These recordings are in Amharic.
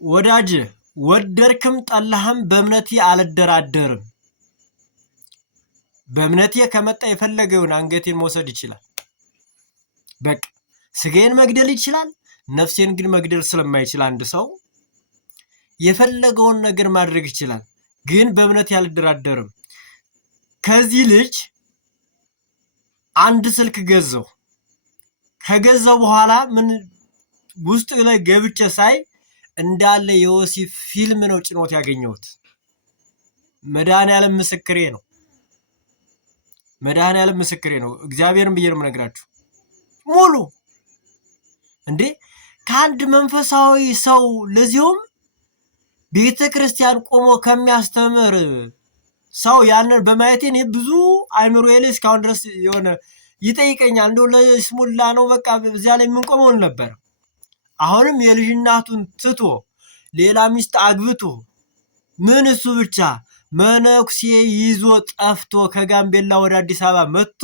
ወዳጅ ወደርክም ጠላህም በእምነቴ አልደራደርም። በእምነቴ ከመጣ የፈለገውን አንገቴን መውሰድ ይችላል። በቃ ስጋዬን መግደል ይችላል። ነፍሴን ግን መግደል ስለማይችል አንድ ሰው የፈለገውን ነገር ማድረግ ይችላል። ግን በእምነቴ አልደራደርም። ከዚህ ልጅ አንድ ስልክ ገዛው። ከገዛው በኋላ ምን ውስጥ ላይ ገብቼ ሳይ እንዳለ የወሲብ ፊልም ነው ጭኖት ያገኘሁት። መድኃኒዓለም ምስክሬ ነው። መድኃኒዓለም ምስክሬ ነው። እግዚአብሔርን ብዬ ነው የምነግራችሁ። ሙሉ እንዴ ከአንድ መንፈሳዊ ሰው ለዚሁም ቤተ ክርስቲያን ቆሞ ከሚያስተምር ሰው ያንን በማየቴ እኔ ብዙ አይምሮዬ ላይ እስካሁን ድረስ የሆነ ይጠይቀኛል። እንደው ለስሙላ ነው በቃ እዚያ ላይ የምንቆመውን ነበር። አሁንም የልጅ እናቱን ትቶ ሌላ ሚስት አግብቶ ምን እሱ ብቻ መነኩሴ ይዞ ጠፍቶ ከጋምቤላ ወደ አዲስ አበባ መጥቶ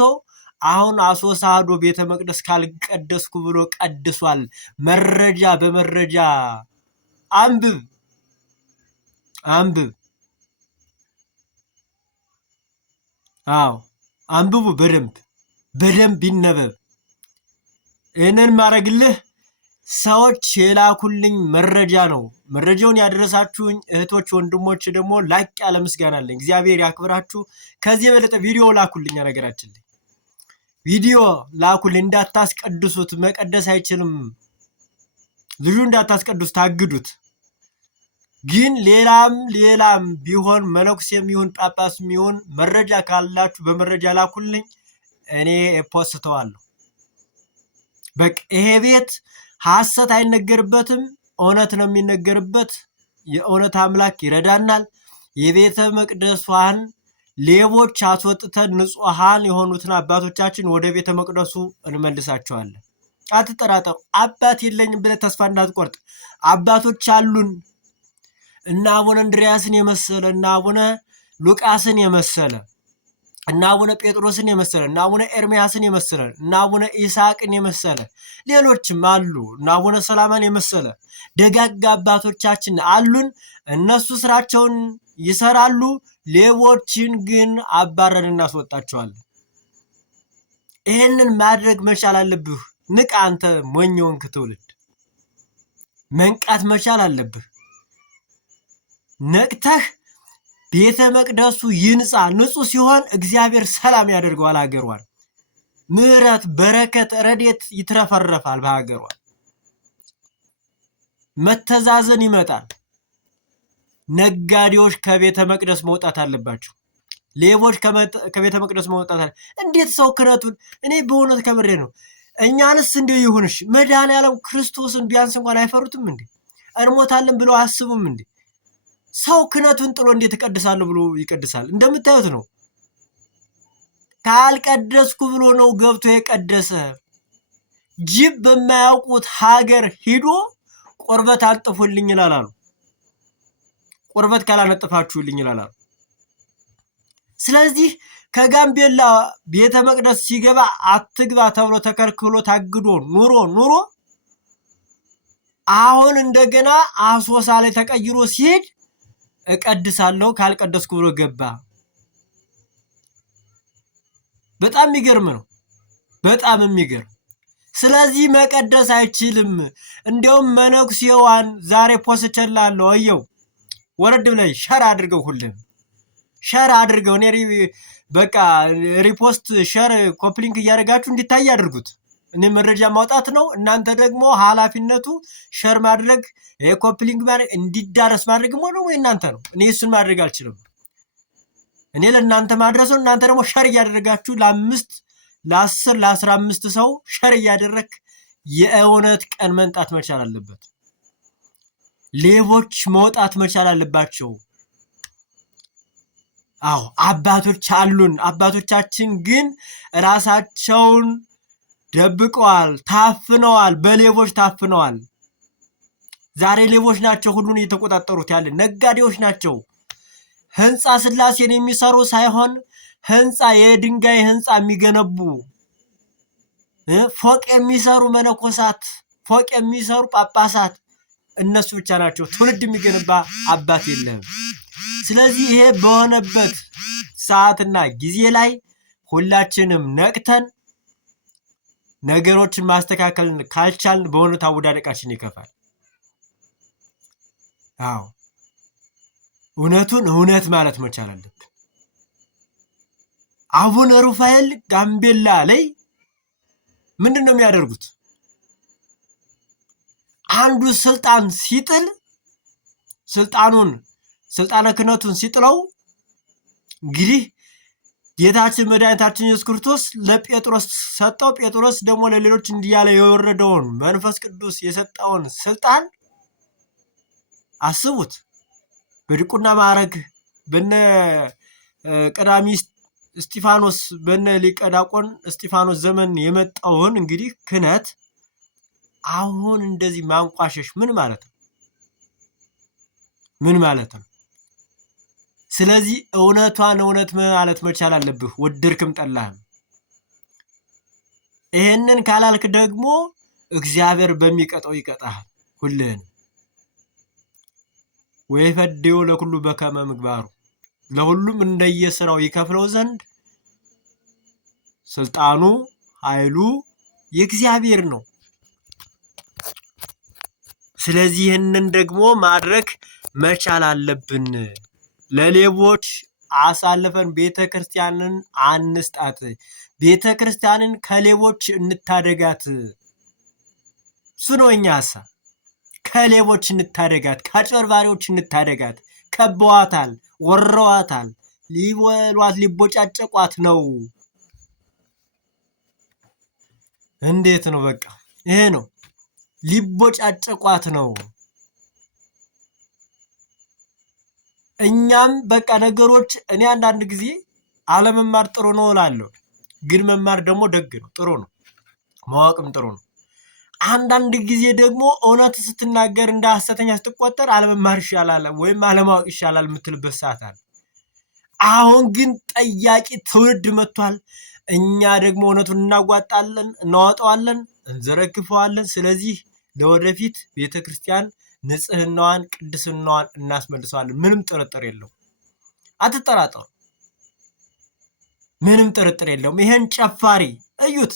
አሁን አሶሳ ሄዶ ቤተ መቅደስ ካልቀደስኩ ብሎ ቀድሷል። መረጃ በመረጃ አንብብ። አዎ አንብቡ። በደንብ ይነበብ። ይህንን ማድረግልህ ሰዎች የላኩልኝ መረጃ ነው። መረጃውን ያደረሳችሁኝ እህቶች ወንድሞች ደግሞ ላቅ ያለ ምስጋና አለኝ። እግዚአብሔር ያክብራችሁ። ከዚህ የበለጠ ቪዲዮ ላኩልኝ። ነገራችን ላይ ቪዲዮ ላኩልኝ። እንዳታስቀድሱት፣ መቀደስ አይችልም። ልጁ እንዳታስቀድሱ ታግዱት። ግን ሌላም ቢሆን መነኩሴም ይሁን ጳጳስም ይሁን መረጃ ካላችሁ በመረጃ ላኩልኝ። እኔ ፖስተዋለሁ። በቃ ይሄ ቤት ሐሰት አይነገርበትም፣ እውነት ነው የሚነገርበት። የእውነት አምላክ ይረዳናል። የቤተ መቅደሷን ሌቦች አስወጥተን ንጹሃን የሆኑትን አባቶቻችን ወደ ቤተ መቅደሱ እንመልሳቸዋለን። አትጠራጠሩ። አባት የለኝም ብለህ ተስፋ እንዳትቆርጥ። አባቶች አሉን። እና አቡነ እንድርያስን የመሰለ እና አቡነ ሉቃስን የመሰለ እና አቡነ ጴጥሮስን የመሰለ እና አቡነ ኤርሚያስን የመሰለ እና አቡነ ኢሳቅን የመሰለ ሌሎችም አሉ። እና አቡነ ሰላማን የመሰለ ደጋግ አባቶቻችን አሉን። እነሱ ስራቸውን ይሰራሉ። ሌቦችን ግን አባረን እናስወጣቸዋለን። ይሄንን ማድረግ መቻል አለብህ። ንቃ። አንተ ሞኝ የሆንክ ትውልድ መንቃት መቻል አለብህ። ነቅተህ ቤተ መቅደሱ ይንጻ። ንጹህ ሲሆን እግዚአብሔር ሰላም ያደርገዋል። ሀገሯን ምሕረት፣ በረከት፣ ረድኤት ይትረፈረፋል። በሀገሯን መተዛዘን ይመጣል። ነጋዴዎች ከቤተ መቅደስ መውጣት አለባቸው። ሌቦች ከቤተ መቅደስ መውጣት አለ። እንዴት ሰው ክህነቱን እኔ በእውነት ከምሬ ነው። እኛንስ እንዲሁ ይሁንሽ መድኃኒዓለም ክርስቶስን ቢያንስ እንኳን አይፈሩትም እንዴ? እንሞታለን ብለው አስቡም እንዴ? ሰው ክህነቱን ጥሎ እንዴት እቀድሳለሁ ብሎ ይቀድሳል? እንደምታዩት ነው። ካልቀደስኩ ብሎ ነው ገብቶ የቀደሰ። ጅብ በማያውቁት ሀገር ሂዶ ቁርበት አንጥፉልኝ ይላሉ። ቁርበት ካላነጥፋችሁልኝ ይላሉ። ስለዚህ ከጋምቤላ ቤተ መቅደስ ሲገባ አትግባ ተብሎ ተከልክሎ ታግዶ ኑሮ አሁን እንደገና አሶሳ ላይ ተቀይሮ ሲሄድ እቀድሳለሁ ካልቀደስኩ ብሎ ገባ። በጣም የሚገርም ነው። በጣም የሚገርም። ስለዚህ መቀደስ አይችልም። እንዲያውም መነኩሴዋን ዛሬ ፖስቸላለሁ። አየው ወረድ ብለህ ሸር አድርገው፣ ሁሉም ሸር አድርገው። እኔ በቃ ሪፖስት ሸር ኮፕሊንክ እያደረጋችሁ እንዲታይ አድርጉት። እኔ መረጃ ማውጣት ነው። እናንተ ደግሞ ኃላፊነቱ ሸር ማድረግ፣ ኮፕሊንክ ማድረግ፣ እንዲዳረስ ማድረግ ነው እናንተ ነው። እኔ እሱን ማድረግ አልችልም። እኔ ለእናንተ ማድረሰው፣ እናንተ ደግሞ ሸር እያደረጋችሁ ለ5 ለ10 ለ15 ሰው ሸር እያደረግ የእውነት ቀን መንጣት መቻል አለበት። ሌቦች መውጣት መቻል አለባቸው። አዎ አባቶች አሉን። አባቶቻችን ግን ራሳቸውን ደብቀዋል፣ ታፍነዋል፣ በሌቦች ታፍነዋል። ዛሬ ሌቦች ናቸው ሁሉን እየተቆጣጠሩት ያለ፣ ነጋዴዎች ናቸው። ህንፃ ስላሴን የሚሰሩ ሳይሆን የድንጋይ ህንፃ የሚገነቡ ፎቅ የሚሰሩ መነኮሳት፣ ፎቅ የሚሰሩ ጳጳሳት እነሱ ብቻ ናቸው። ትውልድ የሚገነባ አባት የለም። ስለዚህ ይሄ በሆነበት ሰዓትና ጊዜ ላይ ሁላችንም ነቅተን ነገሮችን ማስተካከል ካልቻልን በእውነት አወዳደቃችን ይከፋል። አዎ እውነቱን እውነት ማለት መቻል አለብን። አቡነ ሩፋኤል ጋምቤላ ላይ ምንድን ነው የሚያደርጉት? አንዱ ስልጣን ሲጥል ስልጣነ ክህነቱን ሲጥለው እንግዲህ ጌታችን መድኃኒታችን ኢየሱስ ክርስቶስ ለጴጥሮስ ሰጠው። ጴጥሮስ ደግሞ ለሌሎች እንዲያለ የወረደውን መንፈስ ቅዱስ የሰጠውን ስልጣን አስቡት። በዲቁና ማዕረግ በነ ቀዳሚ እስጢፋኖስ በነ ሊቀ ዲያቆን እስጢፋኖስ ዘመን የመጣውን እንግዲህ ክህነት አሁን እንደዚህ ማንቋሸሽ ምን ማለት ነው? ምን ማለት ነው? ስለዚህ እውነቷን እውነት ማለት መቻል አለብህ፣ ወደድክም ጠላህም። ይሄንን ካላልክ ደግሞ እግዚአብሔር በሚቀጣው ይቀጣሃል ሁልህን። ወይፈዴው ለኩሉ በከመ ምግባሩ፣ ለሁሉም እንደየስራው ይከፍለው ዘንድ ስልጣኑ ኃይሉ የእግዚአብሔር ነው። ስለዚህ ይህንን ደግሞ ማድረግ መቻል አለብን። ለሌቦች አሳልፈን ቤተክርስቲያንን አንስጣት። ቤተክርስቲያንን ከሌቦች እንታደጋት። እሱ ነው የኛ ሀሳብ። ከሌቦች እንታደጋት፣ ከአጭበርባሪዎች እንታደጋት። ከበዋታል፣ ወረዋታል፣ ሊበሏት ሊቦጫጨቋት ነው። እንዴት ነው? በቃ ይሄ ነው፣ ሊቦጫጨቋት ነው። እኛም በቃ ነገሮች እኔ አንዳንድ ጊዜ አለመማር ጥሩ ነው እላለሁ፣ ግን መማር ደግሞ ደግ ነው፣ ጥሩ ነው፣ ማወቅም ጥሩ ነው። አንዳንድ ጊዜ ደግሞ እውነት ስትናገር እንደ ሐሰተኛ ስትቆጠር አለመማር ይሻላል ወይም አለማወቅ ይሻላል የምትልበት ሰዓት አለ። አሁን ግን ጠያቂ ትውልድ መጥቷል። እኛ ደግሞ እውነቱን እናጓጣለን፣ እናወጣዋለን፣ እንዘረግፈዋለን። ስለዚህ ለወደፊት ቤተክርስቲያን ንጽህናዋን ቅድስናዋን እናስመልሰዋለን። ምንም ጥርጥር የለው፣ አትጠራጠሩ። ምንም ጥርጥር የለውም። ይሄን ጨፋሪ እዩት፣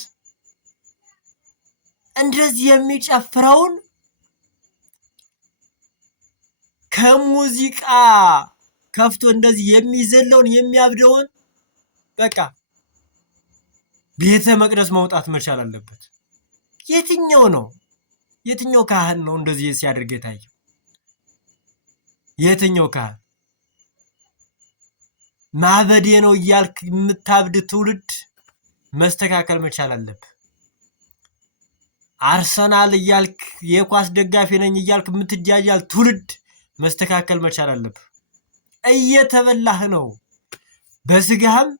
እንደዚህ የሚጨፍረውን ከሙዚቃ ከፍቶ እንደዚህ የሚዘለውን የሚያብደውን በቃ ቤተ መቅደስ መውጣት መቻል አለበት። የትኛው ነው? የትኛው ካህን ነው እንደዚህ ሲያደርግ የታየው? የትኛው ካህን? ማበዴ ነው እያልክ የምታብድ ትውልድ መስተካከል መቻል አለብህ። አርሰናል እያልክ የኳስ ደጋፊ ነኝ እያልክ የምትጃጃል ትውልድ መስተካከል መቻል አለብህ። እየተበላህ ነው። በስጋህም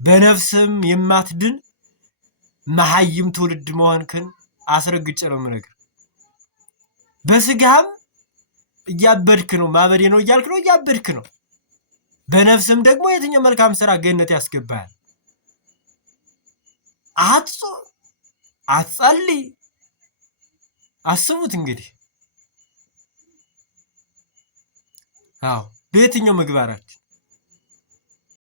በነፍስም የማትድን መሐይም ትውልድ መሆንክን አስረግጬ ነው የምነግርህ። በስጋህም እያበድክ ነው፣ ማበዴ ነው እያልክ ነው፣ እያበድክ ነው። በነፍስም ደግሞ የትኛው መልካም ስራ ገነት ያስገባሃል? አትጸልይ። አስቡት እንግዲህ። አዎ በየትኛው ምግባራችን